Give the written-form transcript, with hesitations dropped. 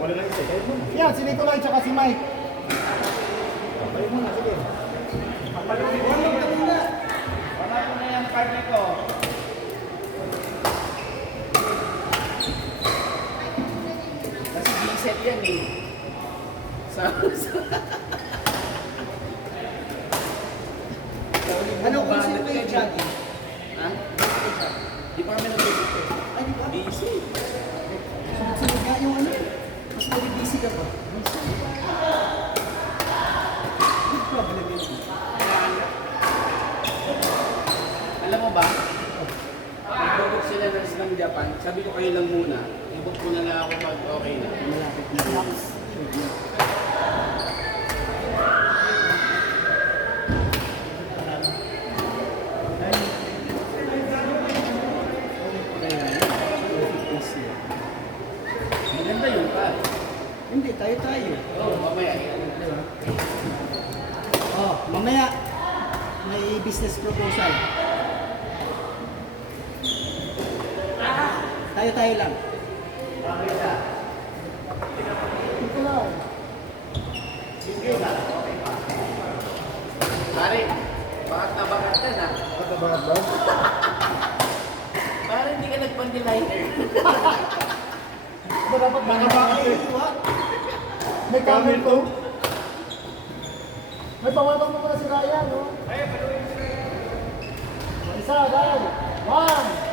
Wala na isa. Kayo muna. Yan, si Nicolay tsaka si Mike. Kayo muna, sige. Wala ko na yung partner ko. Kasi diesel yan eh. Ano kung sino kayo jogging? Ha? Di pa kami nag-visit eh. Ay, di ba? Busy. Sunod nga yung ano. Mas nag-busy ka pa. Good problem yun. Alam mo ba? Nag-book sila ng Japan. Sabi ko kayo lang muna. I-book ko na lang ako pag okay na. Malapit na. Relax. Maganda yun pa. Hindi, tayo-tayo. Oo, mamaya. Oh, mamaya may business proposal. Tayo-tayo lang. Ito lang. Pare, bakit nabakat ka na? Matabangat ba? Pare, hindi ka nag-pandiliner. Ba dapat Nakabakit eh. May camera to. May pawawag mo muna si Ryan, no? Isa, dahil. 1,